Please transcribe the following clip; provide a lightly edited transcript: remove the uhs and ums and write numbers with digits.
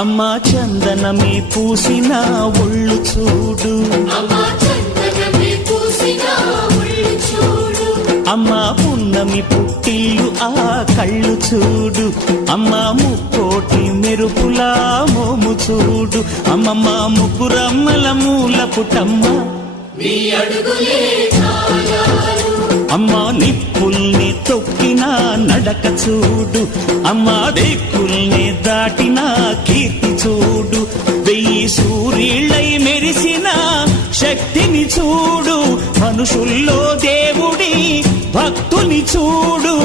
అమ్మా చందనమే పూసిన ఒళ్ళు చూడు, అమ్మా పున్నమి పుట్టిల్లు ఆ కళ్ళు చూడు, అమ్మా ముక్కోటి మెరుపులా మోము చూడు, అమ్మమ్మ ముగ్గురమ్మల మూల పుటమ్మ అమ్మా నిప్పుల్ని తొక్కిన నడక చూడు, అమ్మా దిక్కుల్ని దాటిన కీర్తి చూడు, 1000 సూర్యుళ్ళై మెరిసిన శక్తిని చూడు, మనుషుల్లో దేవుడి భక్తుని చూడు.